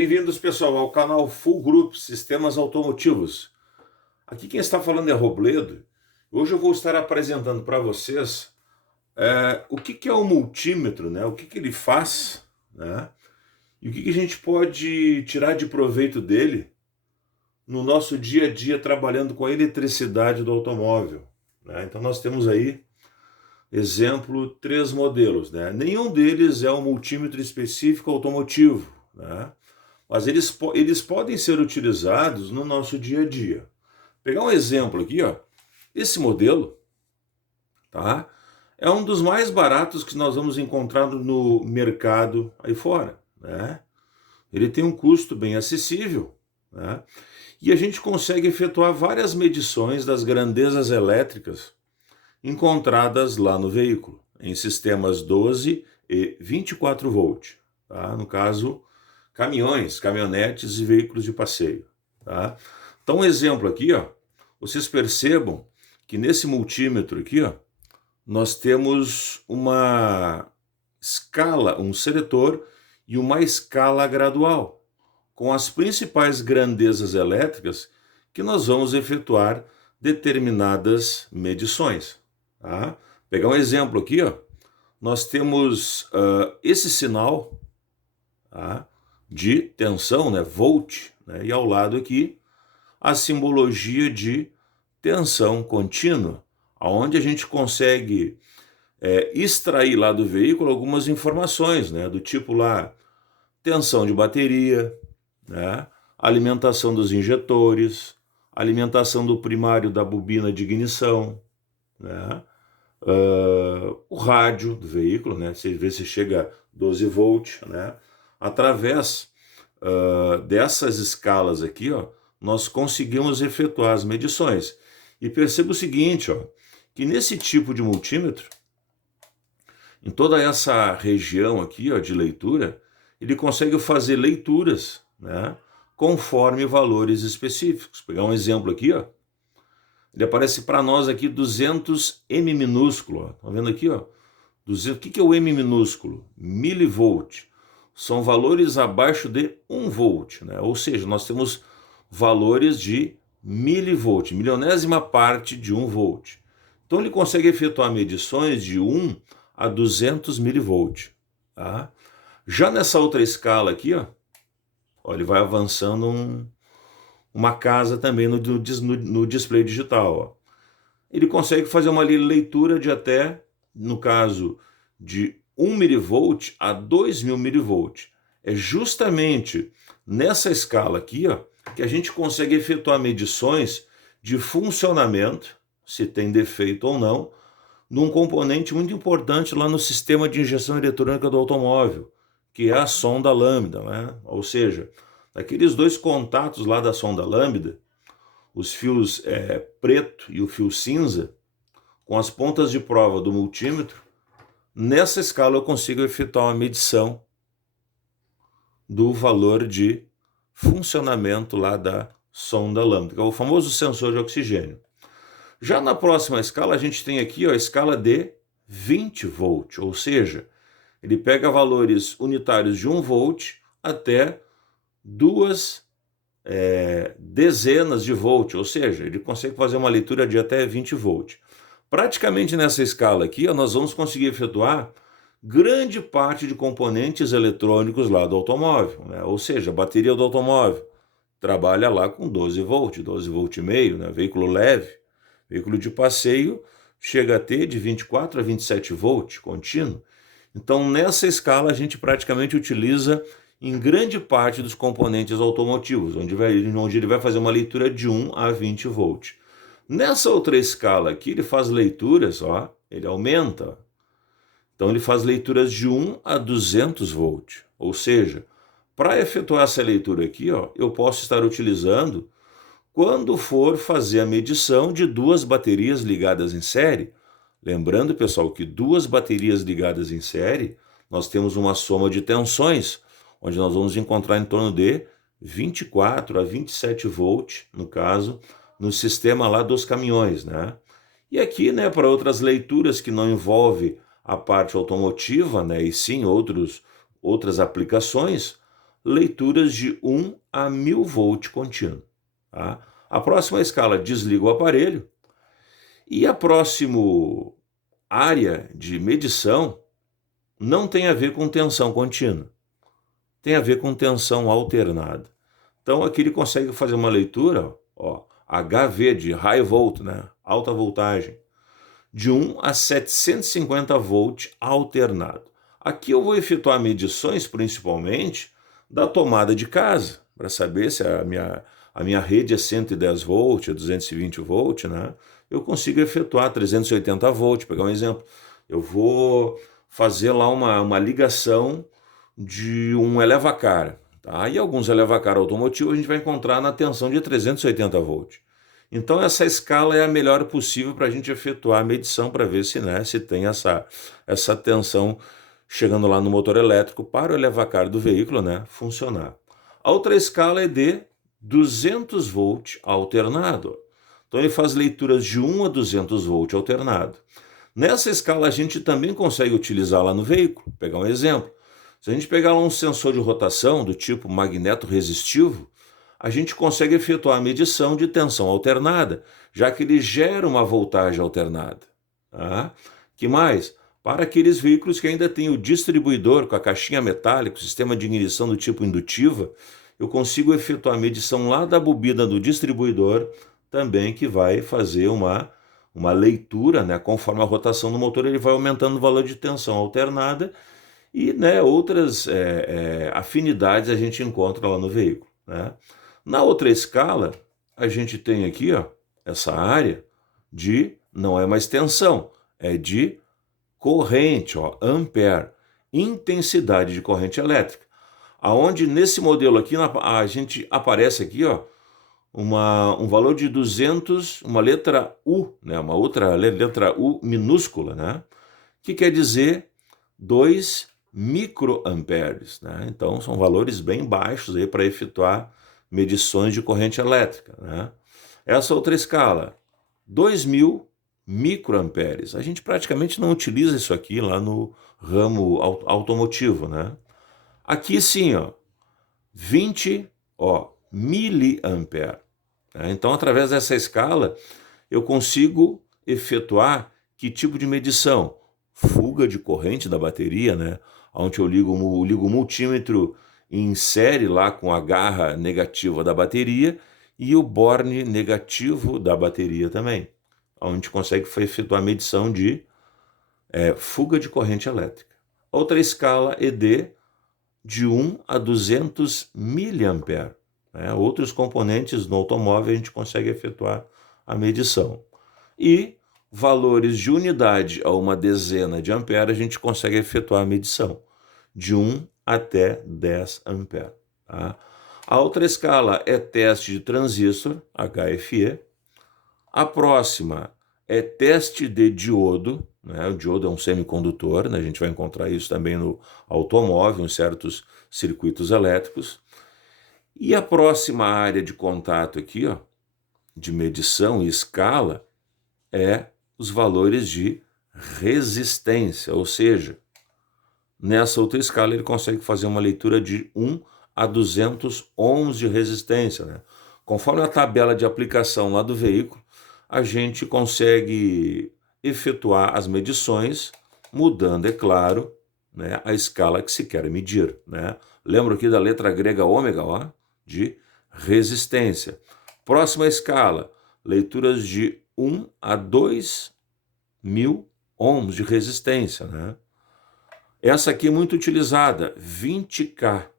Bem-vindos, pessoal, ao canal Full Group Sistemas Automotivos. Aqui quem está falando é Robledo. Hoje eu vou estar apresentando para vocês o que é o multímetro, né? O que ele faz, né? E o que a gente pode tirar de proveito dele no nosso dia a dia trabalhando com a eletricidade do automóvel, né? Então nós temos aí, exemplo, 3 modelos, né? Nenhum deles é um multímetro específico automotivo, né? Mas eles podem ser utilizados no nosso dia a dia. Pegar um exemplo aqui, ó. Esse modelo, tá? É um dos mais baratos que nós vamos encontrar no mercado aí fora, né? Ele tem um custo bem acessível, né? E a gente consegue efetuar várias medições das grandezas elétricas encontradas lá no veículo, em sistemas 12 e 24 volt, tá? No caso, caminhões, caminhonetes e veículos de passeio, tá? Então, um exemplo aqui, ó, vocês percebam que nesse multímetro aqui, ó, nós temos uma escala, um seletor e uma escala gradual, com as principais grandezas elétricas que nós vamos efetuar determinadas medições, tá? Pegar um exemplo aqui, ó, nós temos esse sinal, tá, de tensão, né, volt, né, e ao lado aqui a simbologia de tensão contínua, onde a gente consegue extrair lá do veículo algumas informações, né, do tipo lá tensão de bateria, né, alimentação dos injetores, alimentação do primário da bobina de ignição, né, o rádio do veículo, né, você vê se chega a 12 volt, né. Através dessas escalas aqui, ó, nós conseguimos efetuar as medições. E perceba o seguinte, ó, que nesse tipo de multímetro, em toda essa região aqui, ó, de leitura, ele consegue fazer leituras, né, conforme valores específicos. Vou pegar um exemplo aqui, ó. Ele aparece para nós aqui 200 M minúsculo, ó. Tá vendo aqui, ó? 200, o que é o M minúsculo? Milivolt. São valores abaixo de 1 volt, né? Ou seja, nós temos valores de milivolt, milionésima parte de 1 volt. Então ele consegue efetuar medições de 1 a 200 milivolt, tá? Já nessa outra escala aqui, ó, ele vai avançando uma casa também no display digital, ó. Ele consegue fazer uma leitura de até, no caso de 1 milivolt a 2000 milivolt. É justamente nessa escala aqui, ó, que a gente consegue efetuar medições de funcionamento, se tem defeito ou não, num componente muito importante lá no sistema de injeção eletrônica do automóvel, que é a sonda lambda, né? Ou seja, aqueles dois contatos lá da sonda lambda, os fios preto e o fio cinza, com as pontas de prova do multímetro, nessa escala eu consigo efetuar uma medição do valor de funcionamento lá da sonda lambda, que é o famoso sensor de oxigênio. Já na próxima escala a gente tem aqui, ó, a escala de 20 volt, ou seja, ele pega valores unitários de 1 volt até 2 dezenas de volt, ou seja, ele consegue fazer uma leitura de até 20 volt. Praticamente nessa escala aqui, ó, nós vamos conseguir efetuar grande parte de componentes eletrônicos lá do automóvel, né? Ou seja, a bateria do automóvel trabalha lá com 12 volt, 12 volt e meio, né? Veículo leve, veículo de passeio chega a ter de 24 a 27 volt contínuo. Então nessa escala a gente praticamente utiliza em grande parte dos componentes automotivos, onde ele vai fazer uma leitura de 1 a 20 volt. Nessa outra escala aqui, ele faz leituras, ó, ele aumenta. Então ele faz leituras de 1 a 200 volt. Ou seja, para efetuar essa leitura aqui, ó, eu posso estar utilizando quando for fazer a medição de 2 baterias ligadas em série. Lembrando, pessoal, que 2 baterias ligadas em série, nós temos uma soma de tensões, onde nós vamos encontrar em torno de 24 a 27 volt, no caso, no sistema lá dos caminhões, né? E aqui, né, para outras leituras que não envolve a parte automotiva, né, e sim outras aplicações, leituras de 1 a 1000 volt contínuo. Tá? A próxima escala desliga o aparelho e a próxima área de medição não tem a ver com tensão contínua, tem a ver com tensão alternada. Então aqui ele consegue fazer uma leitura, ó, HV de high volt, né, alta voltagem, de 1 a 750 volt alternado. Aqui eu vou efetuar medições principalmente da tomada de casa, para saber se a minha rede é 110 volt, é 220 volt, né? Eu consigo efetuar 380 volt, pegar um exemplo. Eu vou fazer lá uma ligação de um elevacar, tá? E alguns elevacar automotivos a gente vai encontrar na tensão de 380 volt. Então essa escala é a melhor possível para a gente efetuar a medição para ver se, né, se tem essa tensão chegando lá no motor elétrico para o elevacar do veículo, né, funcionar. A outra escala é de 200 volt alternado. Então ele faz leituras de 1 a 200 volt alternado. Nessa escala a gente também consegue utilizar lá no veículo. Pegar um exemplo. Se a gente pegar lá um sensor de rotação do tipo magneto resistivo, a gente consegue efetuar a medição de tensão alternada, já que ele gera uma voltagem alternada. Tá? Que mais? Para aqueles veículos que ainda têm o distribuidor com a caixinha metálica, o sistema de ignição do tipo indutiva, eu consigo efetuar a medição lá da bobina do distribuidor, também que vai fazer uma leitura, né? Conforme a rotação do motor, ele vai aumentando o valor de tensão alternada e, né, outras afinidades a gente encontra lá no veículo. Né? Na outra escala, a gente tem aqui, ó, essa área de, não é mais tensão, é de corrente, ó, ampere, intensidade de corrente elétrica. Aonde nesse modelo aqui, a gente aparece aqui, ó, um valor de 200, uma letra U, né, uma outra letra U minúscula, né, que quer dizer 2 microamperes, né? Então são valores bem baixos aí para efetuar medições de corrente elétrica, né? Essa outra escala, 2000 microamperes. A gente praticamente não utiliza isso aqui lá no ramo automotivo, né? Aqui sim, ó, 20, ó, miliampere. Né? Então, através dessa escala, eu consigo efetuar que tipo de medição? Fuga de corrente da bateria, né? Onde eu ligo o multímetro em série lá com a garra negativa da bateria e o borne negativo da bateria também, onde a gente consegue efetuar a medição de fuga de corrente elétrica. Outra escala ED de 1 a 200 miliampere. Né? Outros componentes no automóvel a gente consegue efetuar a medição. E valores de unidade a uma dezena de ampere a gente consegue efetuar a medição de 1 até 10 ampere. Tá? A outra escala é teste de transistor, HFE. A próxima é teste de diodo, né? O diodo é um semicondutor, né? A gente vai encontrar isso também no automóvel, em certos circuitos elétricos. E a próxima área de contato aqui, ó, de medição e escala, é os valores de resistência, ou seja, nessa outra escala ele consegue fazer uma leitura de 1 a 200 ohms de resistência. Né? Conforme a tabela de aplicação lá do veículo, a gente consegue efetuar as medições, mudando, é claro, né, a escala que se quer medir. Né? Lembra aqui da letra grega ômega, ó, de resistência. Próxima escala, leituras de 1 a 2 mil ohms de resistência. Né? Essa aqui é muito utilizada, 20K.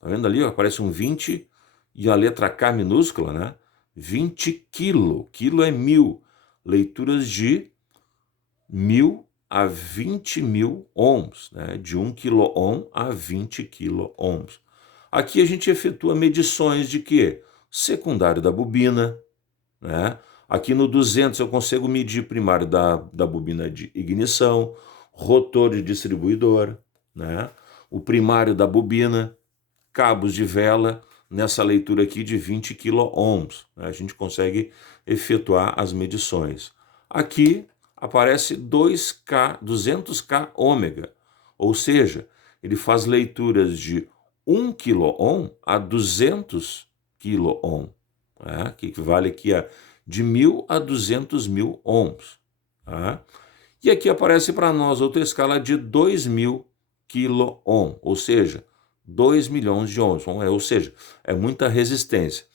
Tá vendo ali? Ó, aparece um 20 e a letra K minúscula, né? 20 quilo. Quilo é 1000. Leituras de 1000 a 20 mil ohms, né? De 1 kΩ a 20 kΩ. Aqui a gente efetua medições de quê? Secundário da bobina, né? Aqui no 200 eu consigo medir primário da bobina de ignição, rotor de distribuidor, né? O primário da bobina, cabos de vela, nessa leitura aqui de 20 kΩ. Né? A gente consegue efetuar as medições. Aqui aparece 200K ômega, ou seja, ele faz leituras de 1 quiloohm a 200 quiloohm, né? Que equivale aqui a de 1.000 a 200.000 ohms. Tá? E aqui aparece para nós outra escala de 2.000 quiloohm, ou seja, 2 milhões de ohms, ou seja, é muita resistência.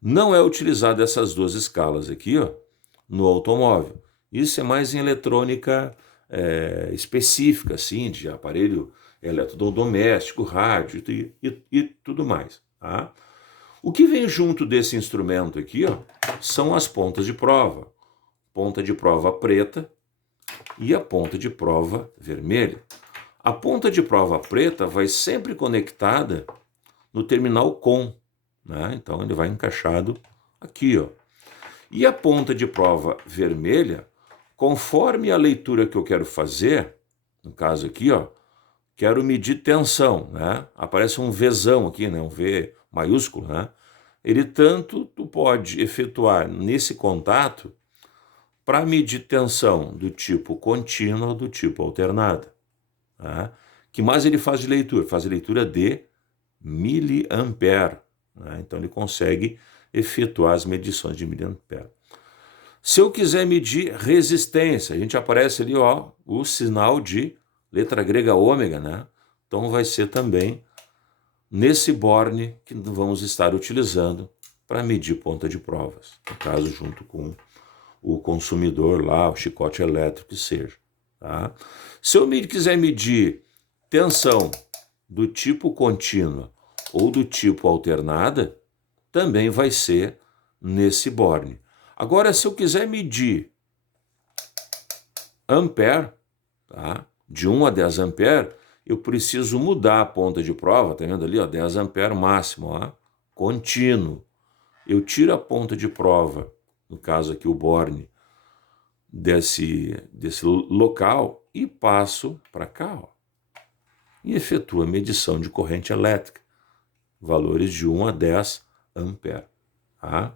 Não é utilizada essas duas escalas aqui, ó, no automóvel. Isso é mais em eletrônica específica, assim, de aparelho eletrodoméstico, rádio e tudo mais. Tá? O que vem junto desse instrumento aqui, ó, são as pontas de prova. Ponta de prova preta e a ponta de prova vermelha. A ponta de prova preta vai sempre conectada no terminal COM, né? Então ele vai encaixado aqui, ó. E a ponta de prova vermelha, conforme a leitura que eu quero fazer, no caso aqui, ó, quero medir tensão, né? Aparece um Vzão aqui, né? Um V maiúsculo, né? Ele tanto tu pode efetuar nesse contato para medir tensão do tipo contínua ou do tipo alternada. Tá? Que mais ele faz de leitura? Faz de leitura de miliampere. Né? Então ele consegue efetuar as medições de miliampere. Se eu quiser medir resistência, a gente aparece ali, ó, o sinal de letra grega ômega, né? Então vai ser também nesse borne que vamos estar utilizando para medir ponta de provas. No caso, junto com o consumidor lá, o chicote elétrico que seja. Tá? Se eu quiser medir tensão do tipo contínua ou do tipo alternada, também vai ser nesse borne. Agora, se eu quiser medir ampere, tá? De 1 a 10 ampere, eu preciso mudar a ponta de prova, tá vendo ali, ó, 10 ampere máximo, ó, contínuo. Eu tiro a ponta de prova, no caso aqui o borne, desse local e passo para cá, ó, e efetuo a medição de corrente elétrica, valores de 1 a 10 ampere. Tá?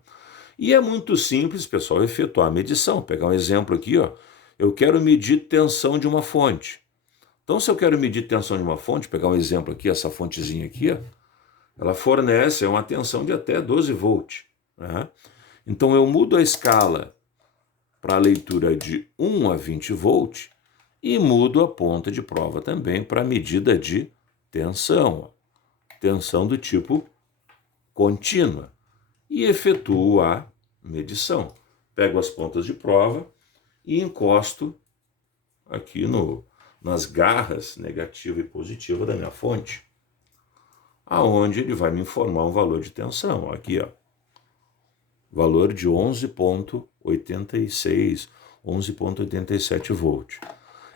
E é muito simples, pessoal, efetuar a medição. Vou pegar um exemplo aqui, ó. Eu quero medir tensão de uma fonte. Então, se eu quero medir tensão de uma fonte, pegar um exemplo aqui, essa fontezinha aqui, ó, ela fornece uma tensão de até 12 volts. Né? Então, eu mudo a escala para a leitura de 1 a 20 volts e mudo a ponta de prova também para a medida de tensão. Tensão do tipo contínua. E efetuo a medição. Pego as pontas de prova e encosto aqui nas garras negativa e positiva da minha fonte, aonde ele vai me informar um valor de tensão. Aqui, ó, valor de 11,86, 11,87 volts.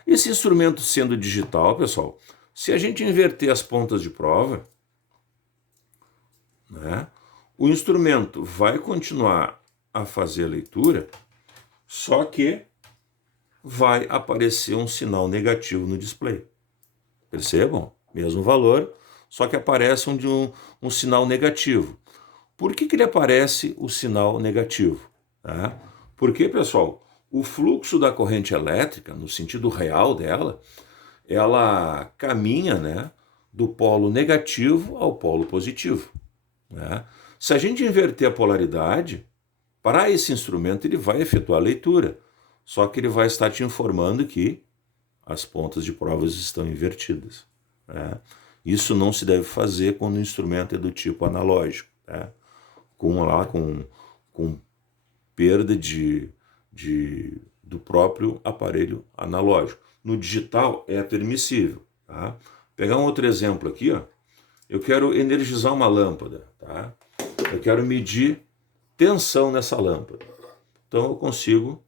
Esse instrumento sendo digital, pessoal, se a gente inverter as pontas de prova, né, o instrumento vai continuar a fazer a leitura, só que vai aparecer um sinal negativo no display. Percebam? Mesmo valor, só que aparece um sinal negativo. Por que ele aparece o sinal negativo? Tá? Porque, pessoal, o fluxo da corrente elétrica, no sentido real dela, ela caminha, né, do polo negativo ao polo positivo. Né? Se a gente inverter a polaridade, para esse instrumento ele vai efetuar a leitura, só que ele vai estar te informando que as pontas de provas estão invertidas. Né? Isso não se deve fazer quando o instrumento é do tipo analógico, né? com perda do próprio aparelho analógico. No digital é permissível. Tá? Pegar um outro exemplo aqui, ó. Eu quero energizar uma lâmpada. Tá? Eu quero medir tensão nessa lâmpada. Então eu consigo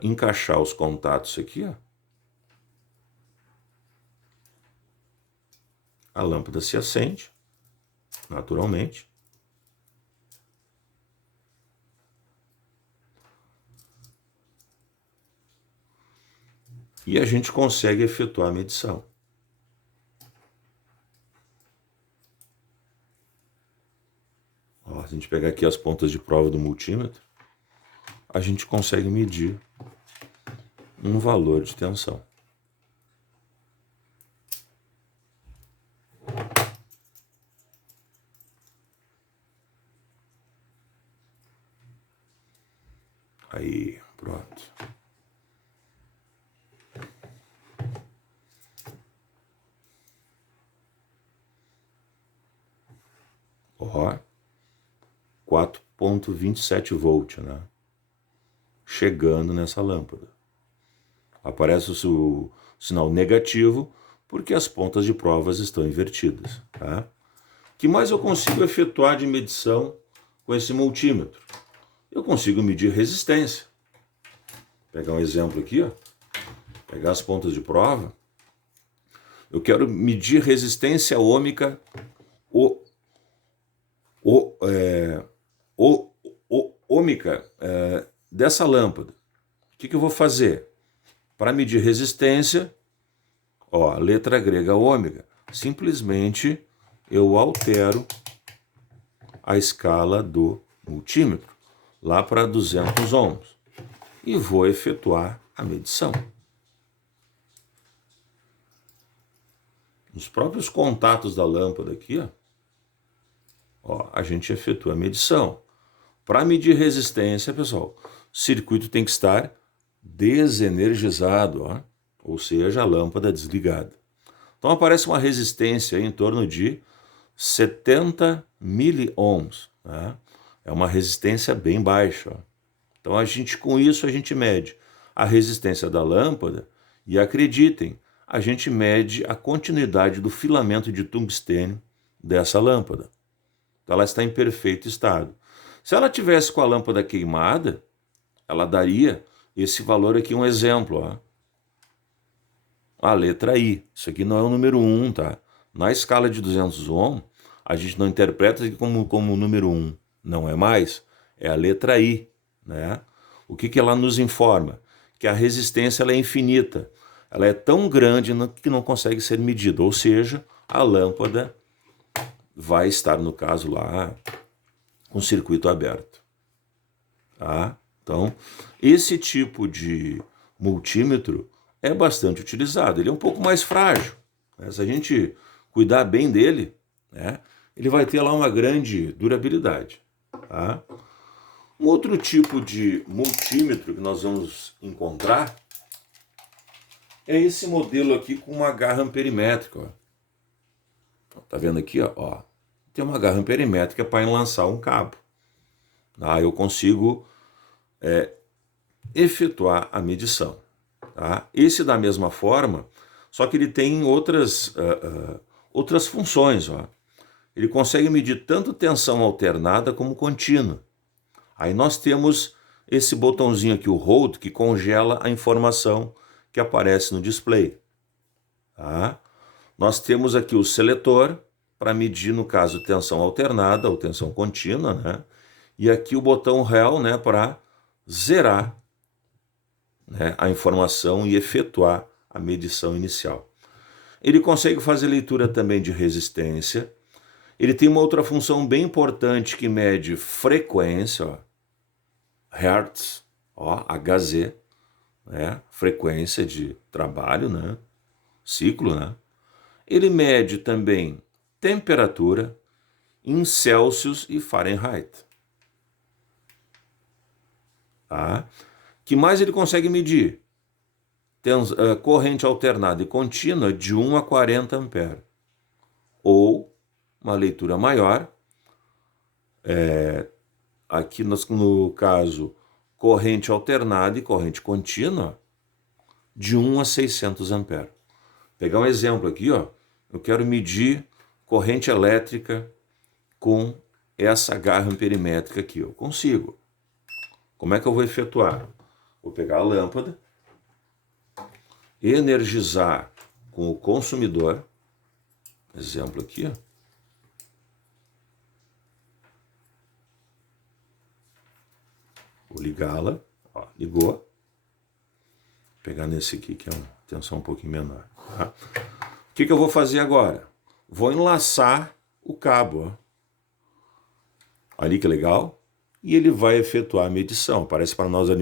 encaixar os contatos aqui, ó. A lâmpada se acende, naturalmente. E a gente consegue efetuar a medição. Ó, a gente pegar aqui as pontas de prova do multímetro, a gente consegue medir um valor de tensão. Aí, pronto. Ó, 4,27 volt, né? Chegando nessa lâmpada. Aparece o sinal negativo porque as pontas de provas estão invertidas, tá? O que mais eu consigo efetuar de medição com esse multímetro? Eu consigo medir resistência. Vou pegar um exemplo aqui, ó. Pegar as pontas de prova. Eu quero medir resistência ôhmica ôhmica dessa lâmpada. O que eu vou fazer? Para medir resistência, ó, letra grega ômega, simplesmente eu altero a escala do multímetro lá para 200 ohms e vou efetuar a medição. Nos próprios contatos da lâmpada aqui, ó, a gente efetua a medição. Para medir resistência, pessoal, o circuito tem que estar desenergizado, ó, ou seja, a lâmpada desligada. Então aparece uma resistência em torno de 70 miliohms, né? É uma resistência bem baixa. Ó. Então com isso a gente mede a resistência da lâmpada e acreditem, a gente mede a continuidade do filamento de tungstênio dessa lâmpada. Então ela está em perfeito estado. Se ela tivesse com a lâmpada queimada, ela daria esse valor aqui, um exemplo, ó. A letra I. Isso aqui não é o número 1, tá? Na escala de 200 ohms, a gente não interpreta isso como o número 1. Não é mais. É a letra I, né? O que ela nos informa? Que a resistência ela é infinita. Ela é tão grande que não consegue ser medida. Ou seja, a lâmpada vai estar, no caso lá, com o circuito aberto. Tá? Então, esse tipo de multímetro é bastante utilizado. Ele é um pouco mais frágil, né? Se a gente cuidar bem dele, né, ele vai ter lá uma grande durabilidade. Tá? Um outro tipo de multímetro que nós vamos encontrar é esse modelo aqui com uma garra amperimétrica. Ó. Tá vendo aqui? Ó? Tem uma garra amperimétrica para enlaçar um cabo. Eu consigo efetuar a medição. Tá? Esse da mesma forma, só que ele tem outras funções. Ó. Ele consegue medir tanto tensão alternada como contínua. Aí nós temos esse botãozinho aqui, o Hold, que congela a informação que aparece no display. Tá? Nós temos aqui o seletor, para medir, no caso, tensão alternada ou tensão contínua, né? E aqui o botão Rel, né, para zerar, né, a informação e efetuar a medição inicial. Ele consegue fazer leitura também de resistência. Ele tem uma outra função bem importante que mede frequência, ó, Hertz, ó, Hz, né, frequência de trabalho, né, ciclo, né. Ele mede também temperatura em Celsius e Fahrenheit. Tá? Que mais ele consegue medir? Corrente alternada e contínua de 1 a 40 amperes. Ou uma leitura maior, aqui no caso, corrente alternada e corrente contínua de 1 a 600 amperes. Vou pegar um exemplo aqui, ó. Eu quero medir corrente elétrica com essa garra amperimétrica aqui. Eu consigo. Como é que eu vou efetuar? Vou pegar a lâmpada, energizar com o consumidor, exemplo aqui, ó. Vou ligá-la, ó, ligou. Vou pegar nesse aqui que é uma tensão um pouquinho menor. Tá? O que eu vou fazer agora? Vou enlaçar o cabo, ó. Ali que legal. E ele vai efetuar a medição. Aparece para nós ali um